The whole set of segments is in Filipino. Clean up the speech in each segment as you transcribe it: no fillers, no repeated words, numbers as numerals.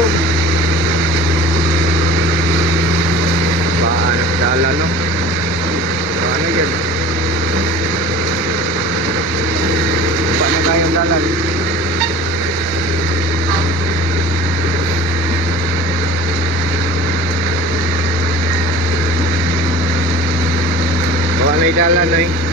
Paano dalan, no? Paano yan? Paano tayong dalan? Paano yung dalan, no?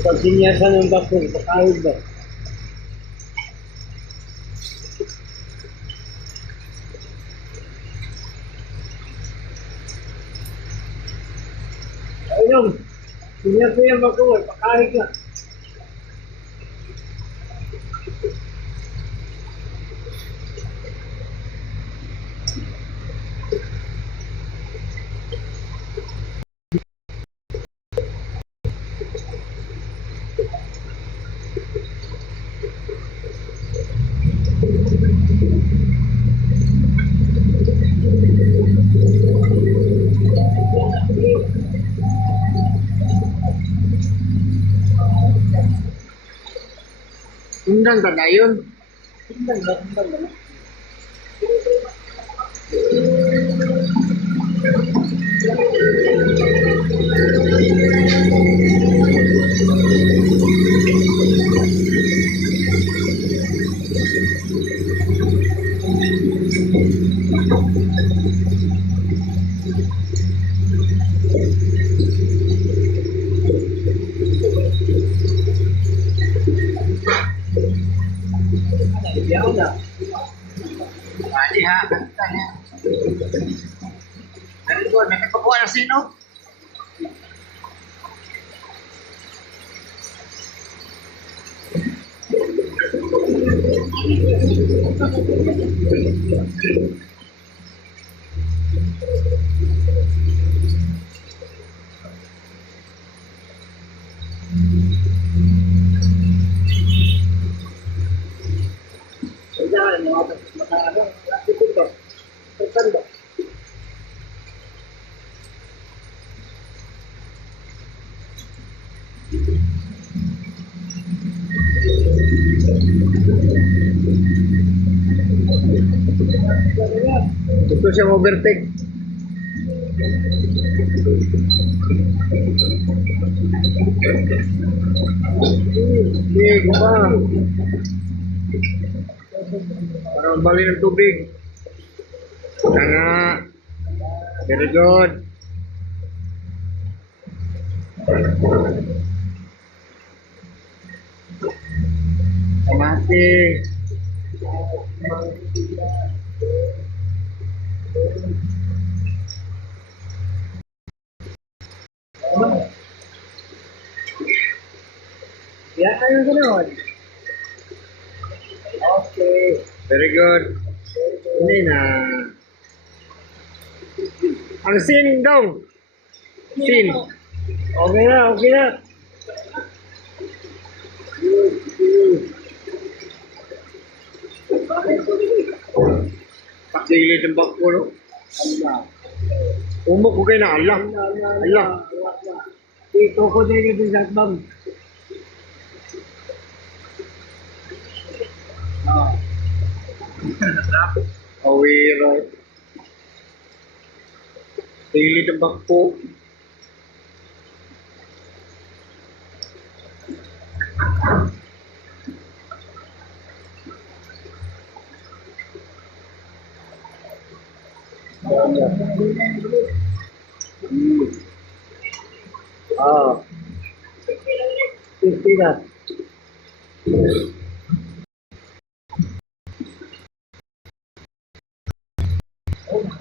Pag sinyasan ng bakong, pakawid ba? Ayun, sinyasan yung bakong, pakawid na. Undan ba na yun? Tingnan ba? Ano, na. Pwede ha. Very good. May kapakuha na sino? Kailangan mga ano, ikot ba? Saan ba? Gusto siyang overtake. Sige, pa. Para mabali ng tubig. Tanga. Very good. Mati. Yan tayo sunod. Okay. Very good. Hindi na. Ang sin daw. Sin. Okay na, okay na. Pakilid ang bako, no? Umok ko kayo na alam. Alam. Ito ko din yung sakbang. Awira. Pakilid ang bako. Ah. 50 na.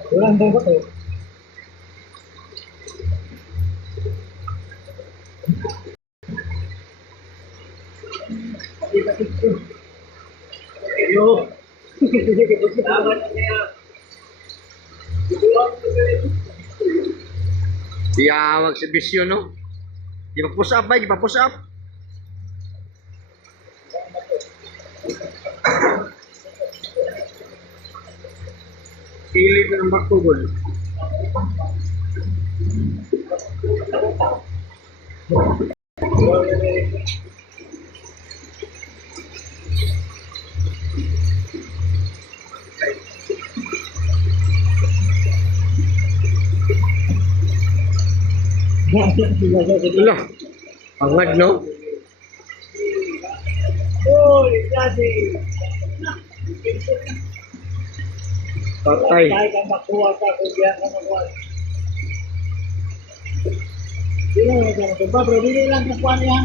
Walang daw ko to. Hello. Tiyawag si Bisyo, no? Di pa push up ba? Di pa push up? Kilid na ng bako, gol. Wala. Pangad, no? Hoy, daddy. Patay. Tayo ka makuha ka kung diyan ka makuha. Hindi lang nagkakaroon ba, bro? Hindi lang kakuha niya.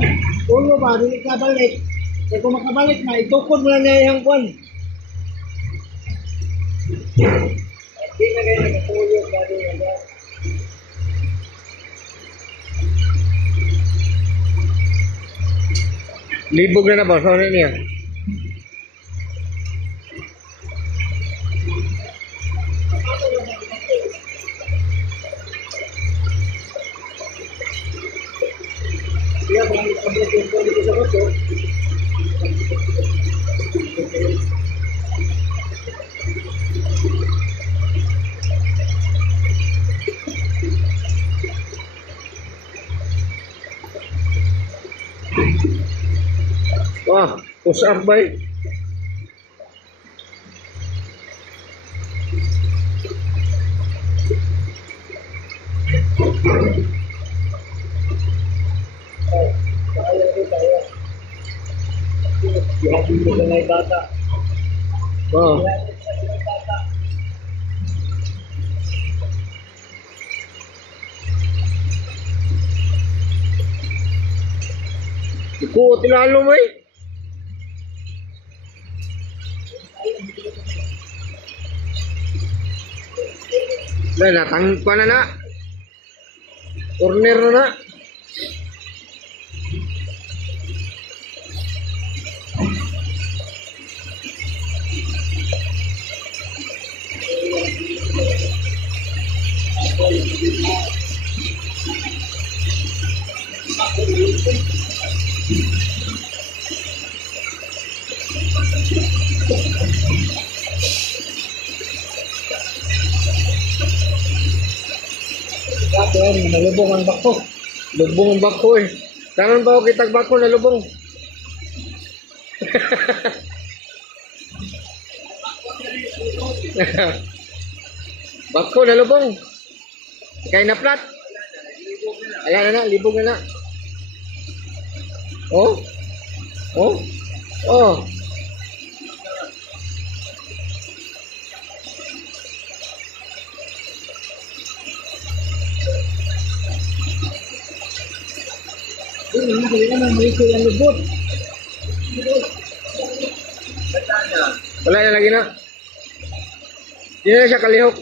Ulo ba? Hindi ka balik. Kaya kung makabalik na, itukod mo lang niya yung kwan. Hindi na kayo nagkatulog, daddy. Libog na ba? Sorry niya. Kaya kung ikabalik yung kwan dito sa bato, Wah, push up ba eh? kaya rin tayo. Ihatid mo na yung bata. Oh. Ihatid mo na yung bata. Iku, tinalo mo eh. Wala, natang pa na na. Corner na na. Dati yan, nalubong ang bako. Lubong ang bako eh. Karon ba ako kitag bako na lubong? Bako na lubong. Kaya na flat. Ayan na na, libog na na. Oh? Oh? Oh? Yun, nakakali ka na, may ito yung lubot. Wala na lagi na. Hindi na siya kalihok.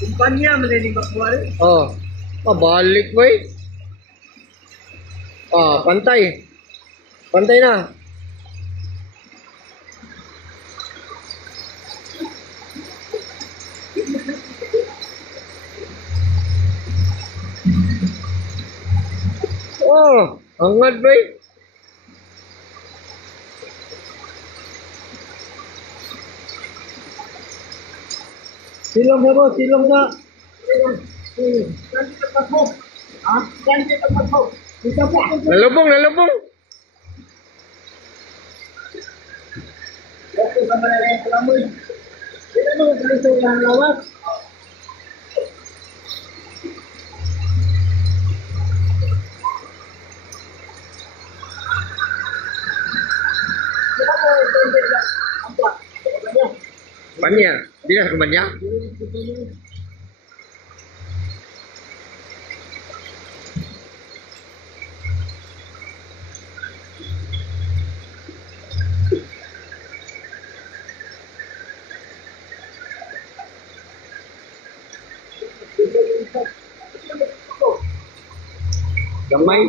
Kumpanya, maniling bakwari. Oh. Pabalik, boy. Ah, pantay. Pantay na. Oh, angat, boy. Silong na boss, silong na. Ganti tempat mo. Ha? Ganti tempat mo. Dito po. Nalubong, nalubong. Okay, sama na yung kalamoy. Dito mo, ganito yung lawas. Dito mo, ganti lang. Apa? Ano? Panya. Di na sa kumanya. Gamay.